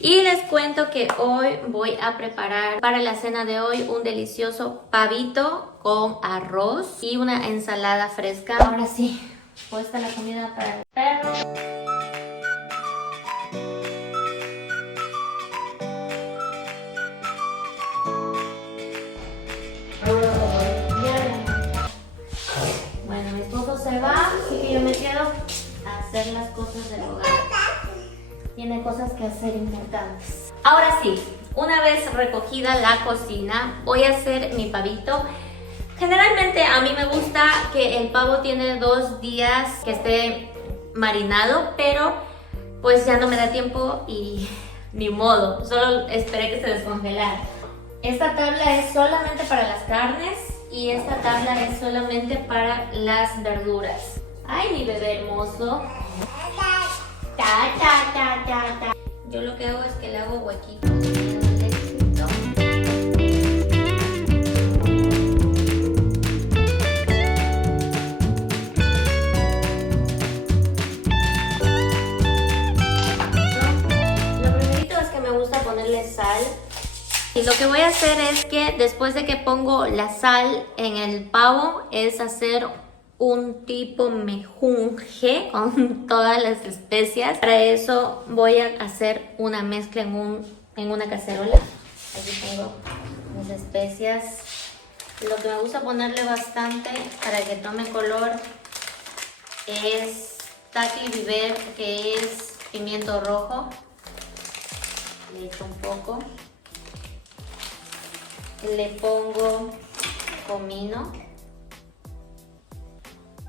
Y les cuento que hoy voy a preparar para la cena de hoy un delicioso pavito con arroz y una ensalada fresca. Ahora sí, puesta la comida para el perro. Bueno, mi esposo se va, así que yo me quedo a hacer las cosas del hogar. Tiene cosas que hacer importantes. Ahora sí, una vez recogida la cocina, voy a hacer mi pavito. Generalmente a mí me gusta que el pavo tiene 2 días que esté marinado, pero pues ya no me da tiempo y ni modo, solo esperé que se descongelara. Esta tabla es solamente para las carnes y esta tabla es solamente para las verduras. Ay, mi bebé hermoso. Yo lo que hago es que le hago huequitos en el lechito. Lo primerito es que me gusta ponerle sal. Y lo que voy a hacer es que después de que pongo la sal en el pavo es hacer un tipo mejunje con todas las especias. Para eso voy a hacer una mezcla en una cacerola. Aquí tengo mis especias. Lo que me gusta ponerle bastante para que tome color es taqui biber, que es pimiento rojo. Le echo un poco. Le pongo comino.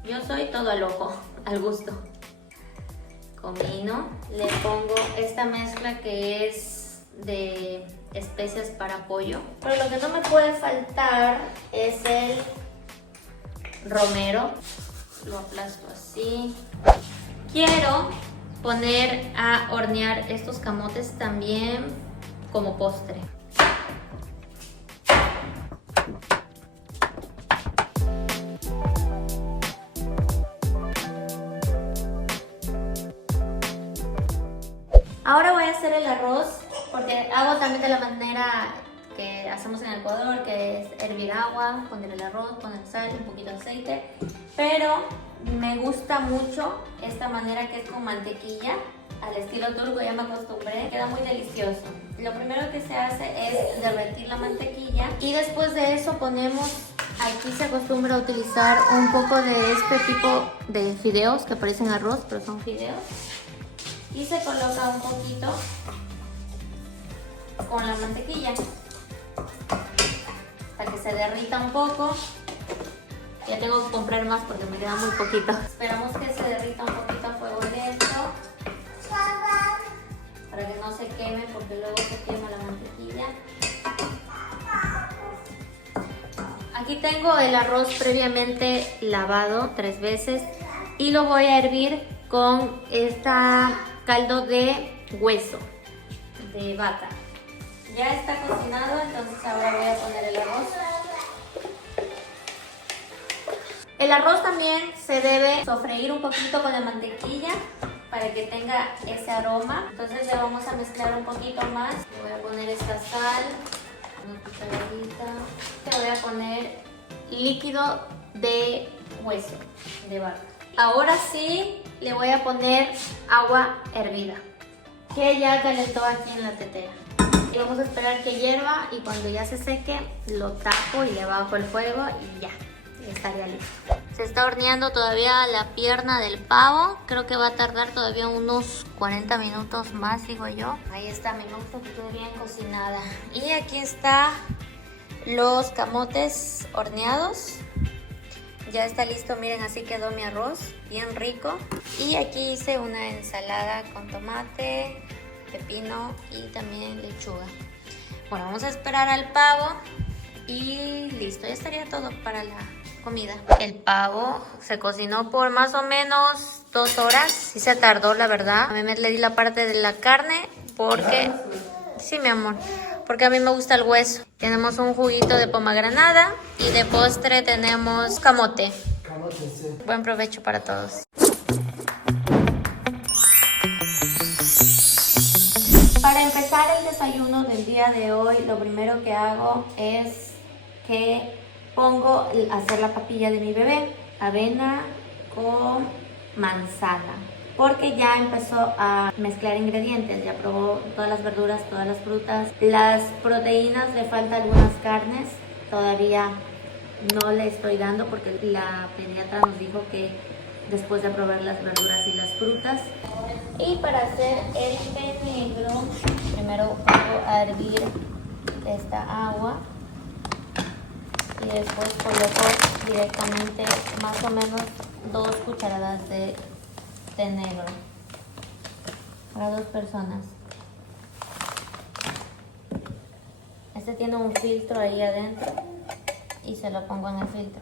Yo soy todo al ojo, al gusto. Comino. Le pongo esta mezcla que es de especias para pollo. Pero lo que no me puede faltar es el romero. Lo aplasto así. Quiero poner a hornear estos camotes también como postre. Ahora voy a hacer el arroz, porque hago también de la manera que hacemos en Ecuador, que es hervir agua, poner el arroz, poner sal, un poquito de aceite. Pero me gusta mucho esta manera que es con mantequilla, al estilo turco, ya me acostumbré, queda muy delicioso. Lo primero que se hace es derretir la mantequilla y después de eso ponemos, aquí se acostumbra a utilizar un poco de este tipo de fideos que parecen arroz, pero son fideos. Y se coloca un poquito con la mantequilla hasta que se derrita un poco. Ya tengo que comprar más porque me queda muy poquito. Esperamos que se derrita un poquito a fuego lento para que no se queme, porque luego se quema la mantequilla. Aquí tengo el arroz previamente lavado 3 veces y lo voy a hervir con esta caldo de hueso de vaca. Ya está cocinado, entonces ahora voy a poner el arroz. El arroz también se debe sofreír un poquito con la mantequilla para que tenga ese aroma. Entonces le vamos a mezclar un poquito más. Le voy a poner esta sal, una cucharadita. Le voy a poner líquido de hueso de vaca. Ahora sí le voy a poner agua hervida, que ya calentó aquí en la tetera. Y vamos a esperar que hierva y cuando ya se seque lo tapo y le bajo el fuego y ya estaría listo. Se está horneando todavía la pierna del pavo. Creo que va a tardar todavía unos 40 minutos más, digo yo. Ahí está, me gusta que quede bien cocinada. Y aquí está los camotes horneados. Ya está listo, miren, así quedó mi arroz, bien rico. Y aquí hice una ensalada con tomate, pepino y también lechuga. Bueno, vamos a esperar al pavo y listo, ya estaría todo para la comida. El pavo se cocinó por más o menos 2 horas. Sí se tardó, la verdad. A mí me le di la parte de la carne porque... Sí, mi amor. Porque a mí me gusta el hueso. Tenemos un juguito de pomegranada y de postre tenemos camote. Camote, sí. Buen provecho para todos. Para Para empezar el desayuno del día de hoy, lo primero que hago es que pongo a hacer la papilla de mi bebé, avena con manzana, porque ya empezó a mezclar ingredientes, ya probó todas las verduras, todas las frutas, las proteínas, le faltan algunas carnes, todavía no le estoy dando porque la pediatra nos dijo que después de probar las verduras y las frutas. Y para hacer el té negro, primero pongo a hervir esta agua y después coloco directamente más o menos 2 cucharadas de té negro para 2 personas. Este tiene un filtro ahí adentro y se lo pongo en el filtro.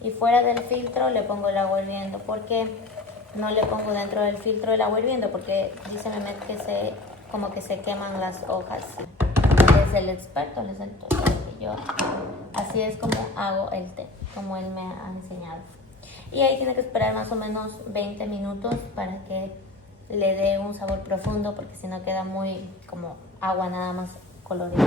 Y fuera del filtro le pongo el agua hirviendo. ¿Por qué no le pongo dentro del filtro el agua hirviendo? Porque dice Mehmet que como que se queman las hojas. Él es el experto, él es el tutor. Y yo así es como hago el té, como él me ha enseñado. Y ahí tiene que esperar más o menos 20 minutos para que le dé un sabor profundo, porque si no queda muy como agua nada más colorida.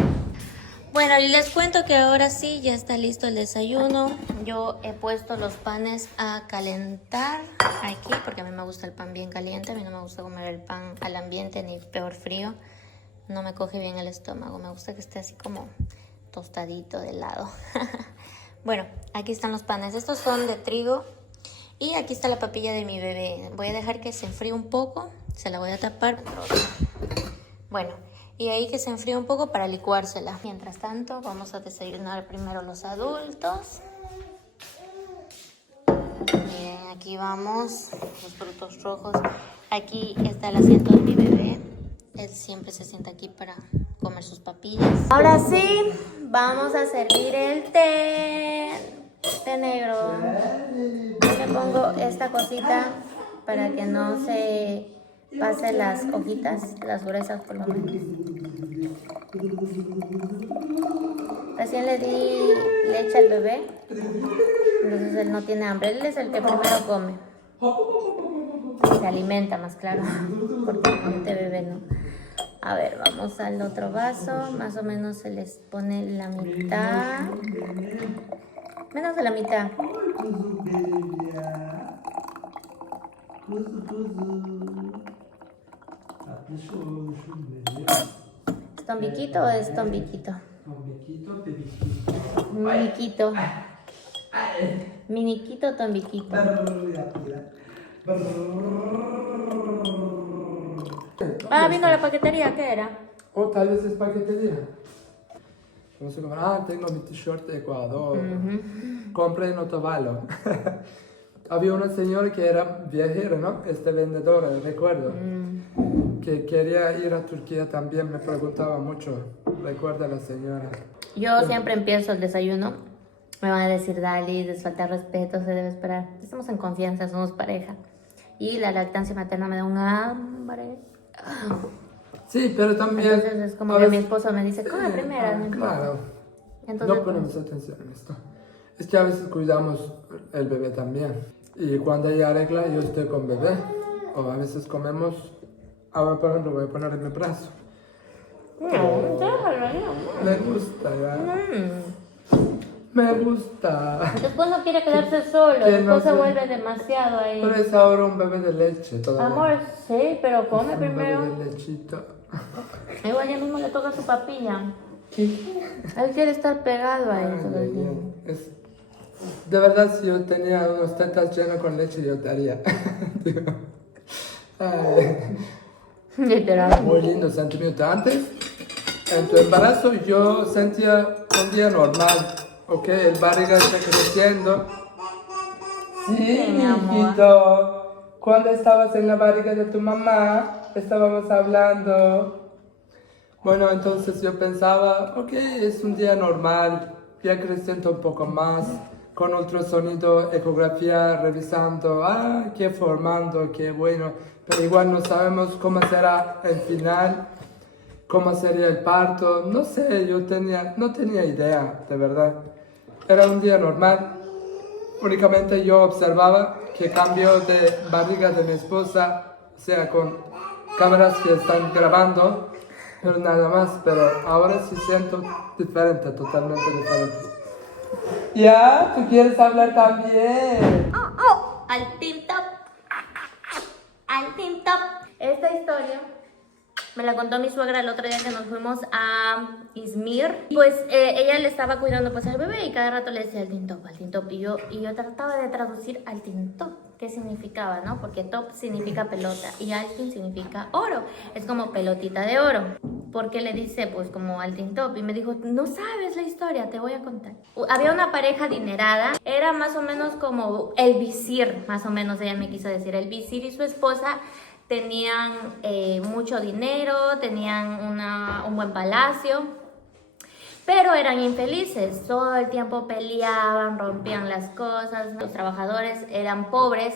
Bueno, y les cuento que ahora sí, ya está listo el desayuno. Yo he puesto los panes a calentar aquí, porque a mí me gusta el pan bien caliente. A mí no me gusta comer el pan al ambiente, ni peor frío. No me coge bien el estómago. Me gusta que esté así como tostadito de lado. Bueno, aquí están los panes. Estos son de trigo. Y aquí está la papilla de mi bebé. Voy a dejar que se enfríe un poco. Se la voy a tapar. Bueno. Y ahí que se enfríe un poco para licuársela. Mientras tanto, vamos a desayunar primero los adultos. Miren, aquí vamos, los frutos rojos. Aquí está el asiento de mi bebé. Él siempre se sienta aquí para comer sus papillas. Ahora sí, vamos a servir el té negro. Le pongo esta cosita para que no se pase las hojitas, las gruesas por lo menos. Recién le di leche al bebé, entonces él no tiene hambre. Él es el que primero come. Se alimenta más, claro, porque este bebé no. A ver, vamos al otro vaso. Más o menos se les pone la mitad. Menos de la mitad. ¿Es tombiquito o es tombiquito? Miniquito. Miniquito tombiquito. Ah, vino a la paquetería, ¿qué era? O tal vez es paquetería. No sé cómo. Ah, tengo mi t-shirt de Ecuador. Compré en Otavalo. Había una señora que era viajera, ¿no? Vendedora, recuerdo. Que quería ir a Turquía también, me preguntaba mucho. Recuerda a la señora. Yo siempre empiezo el desayuno. Me van a decir, Dali, les falta respeto, se debe esperar. Estamos en confianza, somos pareja. Y la lactancia materna me da un hambre. Sí, pero también... Entonces es como que mi esposo me dice, come primero, no importa. Claro. Entonces, no ponemos atención en esto. Es que a veces cuidamos el bebé también. Y cuando ella arregla, yo estoy con bebé. O a veces comemos... Ahora, por ejemplo, voy a poner en mi brazo. déjalo ahí, amor. Me gusta, ya. Me gusta. Después no quiere quedarse solo, Que después no se sé. vuelve demasiado ahí. Pero es ahora un bebé de leche todavía. Amor, sí, pero come Un primero. bebé de lechito. Igual ya mismo le toca su papilla. ¿Qué? Él quiere estar pegado a eso. Ay, bien. De verdad, si yo tenía unos tetas llenos con leche, yo te haría. Ay, Literal. muy lindo sentimiento. Antes, en tu embarazo, yo sentía un día normal. Ok, el barriga está creciendo. Sí, mi amor. hijito. Cuando estabas en la barriga de tu mamá, estábamos hablando. Bueno, entonces yo pensaba, ok, es un día normal, ya creciendo un poco más, con ultrasonido, ecografía, revisando, qué formando, qué bueno, pero igual no sabemos cómo será el final, cómo sería el parto, no sé, no tenía idea, de verdad. Era un día normal, únicamente yo observaba que cambio de barriga de mi esposa, o sea, con cámaras que están grabando, pero nada más, pero ahora sí siento diferente, totalmente diferente. Ya, ¿tú quieres hablar también? Al Team Top. Al Team Top. Esta historia me la contó mi suegra el otro día que nos fuimos a Izmir. Pues ella le estaba cuidando pues al bebé y cada rato le decía al Team Top, al Team Top. Y yo trataba de traducir al Team Top. ¿Qué significaba, no? Porque top significa pelota y altin significa oro. Es como pelotita de oro. ¿Por qué le dice pues como altin top? Y me dijo, no sabes la historia, te voy a contar. Había una pareja adinerada. Era más o menos como el visir, más o menos ella me quiso decir. El visir y su esposa tenían mucho dinero, tenían un buen palacio, pero eran infelices, todo el tiempo peleaban, rompían las cosas, los trabajadores eran pobres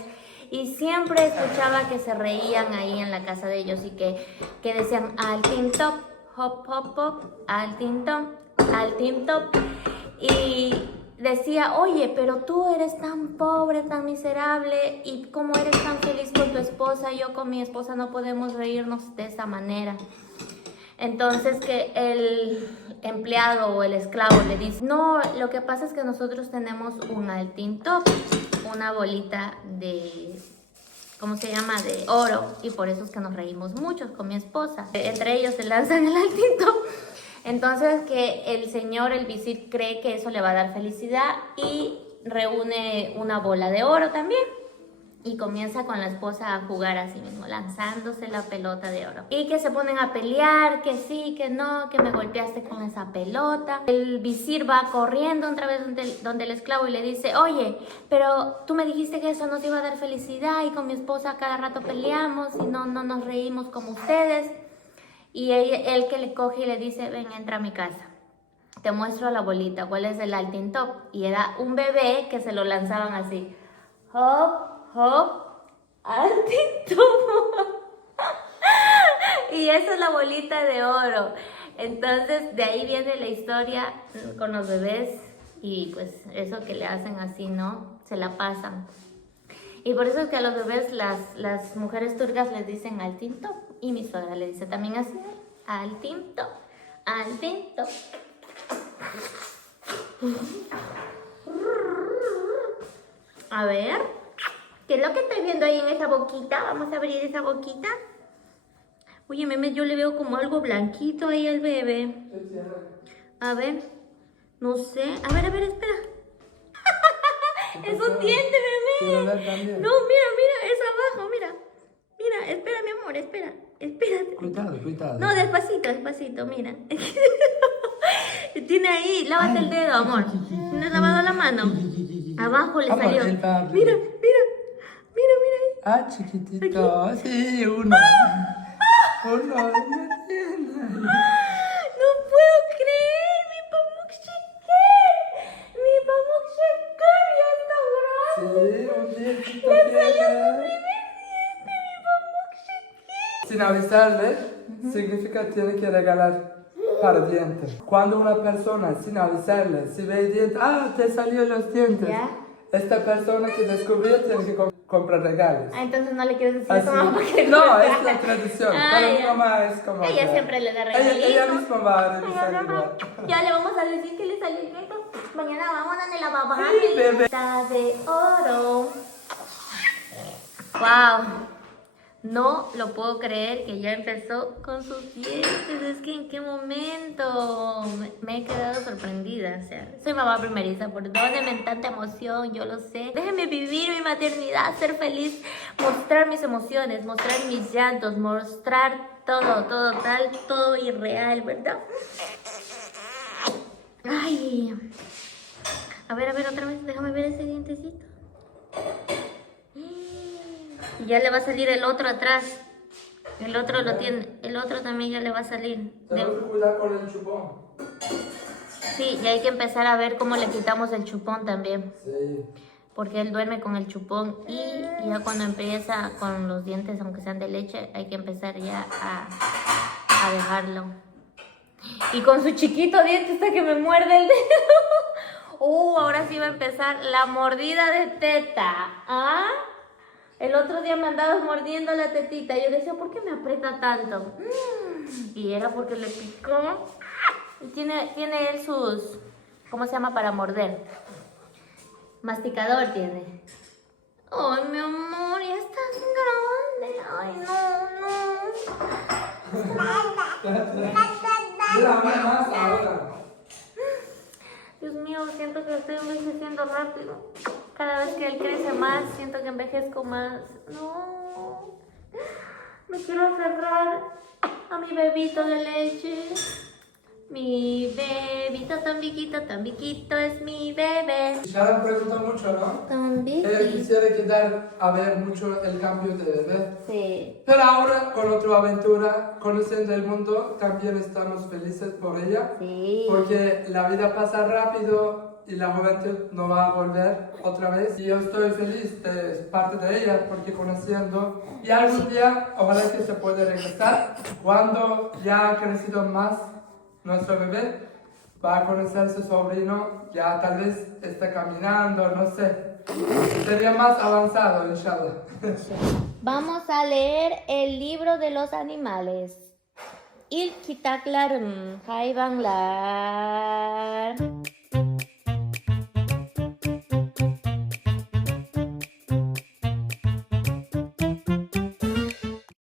y siempre escuchaba que se reían ahí en la casa de ellos y que decían al Team Top, hop hop hop, al Team Top, al Team Top. Y decía, oye, pero tú eres tan pobre, tan miserable y como eres tan feliz con tu esposa, yo con mi esposa no podemos reírnos de esa manera. Entonces que el empleado o el esclavo le dice, no, lo que pasa es que nosotros tenemos un altin top, una bolita de, ¿cómo se llama?, de oro, y por eso es que nos reímos mucho con mi esposa. Entre ellos se lanzan el altin top. Entonces que el señor, el visir, cree que eso le va a dar felicidad y reúne una bola de oro también. Y comienza con la esposa a jugar así mismo, lanzándose la pelota de oro. Y que se ponen a pelear, que sí, que no, que me golpeaste con esa pelota. El visir va corriendo otra vez donde el esclavo y le dice, oye, pero tú me dijiste que eso nos iba a dar felicidad y con mi esposa cada rato peleamos y no nos reímos como ustedes. Y él que le coge y le dice, ven, entra a mi casa. Te muestro la bolita, ¿cuál es el altin top? Y era un bebé que se lo lanzaban así. Hop. Hop, altito. Y esa es la bolita de oro. Entonces de ahí viene la historia con los bebés y pues eso que le hacen así, ¿no? Se la pasan. Y por eso es que a los bebés las mujeres turcas les dicen altinto y mi suegra le dice también así, altinto, altinto. A ver. ¿Qué es lo que estoy viendo ahí en esa boquita? Vamos a abrir esa boquita. Oye, meme, yo le veo como algo blanquito ahí al bebé. A ver, no sé. A ver, espera. Es un diente, bebé. No, mira, es abajo, mira. Mira, espera, mi amor, espérate. Cuidado. No, despacito, mira. Tiene ahí, lávate el dedo, amor. ¿No has lavado la mano? Abajo le salió. Mira ahí. Ah, chiquitito, sí, uno. Uno, no tiene. No puedo creer, mi Pamuk Shaker ya está grande. Sí, un dientito Le salió su tiene. primer diente, mi Pamuk Shaker. Sin avisarle, significa que tiene que regalar para dientes. Cuando una persona, sin avisarle, si ve dientes, te salieron los dientes. ¿Ya? Esta persona que descubrió tiene que comprar regalos. Entonces no le quieres decir a Así. tu mamá que No, es la tradición. Pero mi ya. mamá es como. Ella siempre le da regalitos. Ella misma va a revisar igual. Ya le vamos a decir que le salió el nieto. Mañana vamos a darle la babá. Sí, bebé. Está de oro. Wow. No lo puedo creer que ya empezó con sus dientes. Es que en qué momento me he quedado sorprendida. O sea, soy mamá primeriza, perdónenme tanta emoción, yo lo sé. Déjenme vivir mi maternidad, ser feliz, mostrar mis emociones, mostrar mis llantos, mostrar todo irreal, ¿verdad? Ay. A ver, otra vez, déjame ver ese dientecito. Y ya le va a salir el otro atrás. El otro lo tiene. El otro también ya le va a salir. Tengo que cuidar con el chupón. Sí, y hay que empezar a ver cómo le quitamos el chupón también. Sí. Porque él duerme con el chupón. Y ya cuando empieza con los dientes, aunque sean de leche, hay que empezar ya a dejarlo. Y con su chiquito diente hasta que me muerde el dedo. Ahora sí va a empezar la mordida de teta. ¿Ah? El otro día me andabas mordiendo la tetita. Yo decía, ¿por qué me aprieta tanto? Y era porque le picó. Y tiene él sus, ¿cómo se llama? Para morder. Masticador tiene. Ay, mi amor, ya es tan grande. Ay, Mira, más ahora. Dios mío, siento que estoy envejeciendo rápido. Cada vez que él crece más, siento que envejezco más. No. Me quiero aferrar a mi bebito de leche. Mi bebito tan biquito es mi bebé. Sharon preguntó mucho, ¿no? Tan Ella biquito. quisiera quedar a ver mucho el cambio de bebé. Sí. Pero ahora, con otra aventura, conociendo el mundo, también estamos felices por ella. Sí. Porque la vida pasa rápido y la juventud no va a volver otra vez. Y yo estoy feliz de ser parte de ella, porque conociendo. Y algún día, ojalá que se pueda regresar, cuando ya ha crecido más nuestro bebé, va a conocer a su sobrino, ya tal vez está caminando, no sé. Sería más avanzado, inshallah. Vamos a leer el libro de los animales. İlk hayvanlar.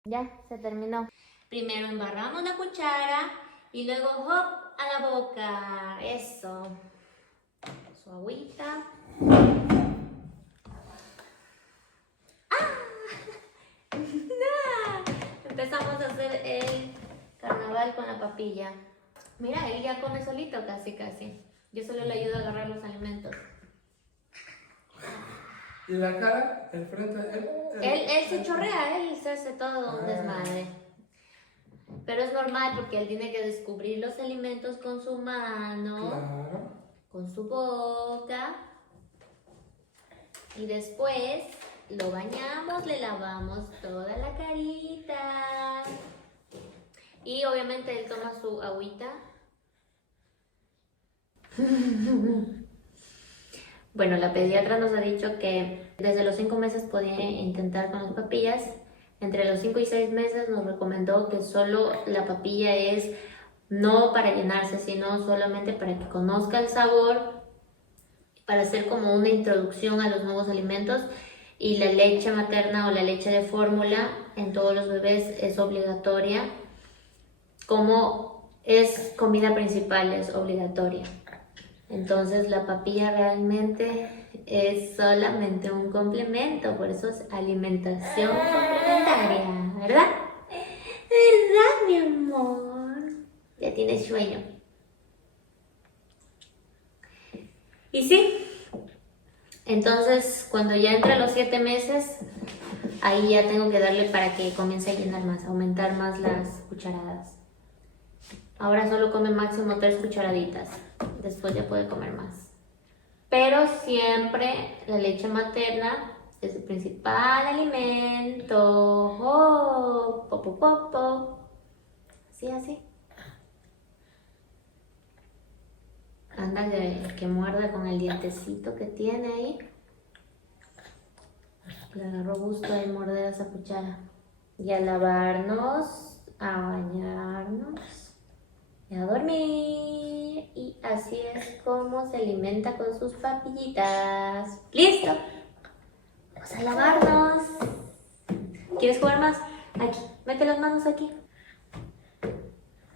Ya, se terminó. Primero embarramos la cuchara y luego hop a la boca. Eso. Su agüita. Empezamos a hacer el carnaval con la papilla. Mira, él ya come solito casi. Yo solo le ayudo a agarrar los alimentos. ¿Y la cara? ¿El frente? Él se chorrea, él se hace todo un desmadre. Pero es normal porque él tiene que descubrir los alimentos con su mano, Claro. con su boca. Y después lo bañamos, le lavamos toda la carita. Y obviamente él toma su agüita. Bueno, la pediatra nos ha dicho que desde los 5 meses podía intentar con las papillas. Entre los 5 y 6 meses nos recomendó que solo la papilla es no para llenarse, sino solamente para que conozca el sabor, para hacer como una introducción a los nuevos alimentos. Y la leche materna o la leche de fórmula en todos los bebés es obligatoria. Como es comida principal, es obligatoria. Entonces la papilla realmente es solamente un complemento, por eso es alimentación complementaria, ¿verdad? ¿Verdad, mi amor? Ya tienes sueño. Y sí, entonces cuando ya entra a los 7 meses, ahí ya tengo que darle para que comience a llenar más, aumentar más las cucharadas. Ahora solo come máximo 3 cucharaditas. Después ya puede comer más. Pero siempre la leche materna es el principal alimento. Oh, popo, popo. Así. Anda que muerda con el dientecito que tiene ahí. Le agarró gusto de morder esa cuchara. Y a lavarnos, a bañarnos y a dormir. Y así es como se alimenta con sus papillitas. ¡Listo! Vamos a lavarnos. ¿Quieres jugar más? Aquí, mete las manos aquí.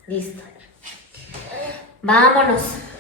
Listo. Vámonos.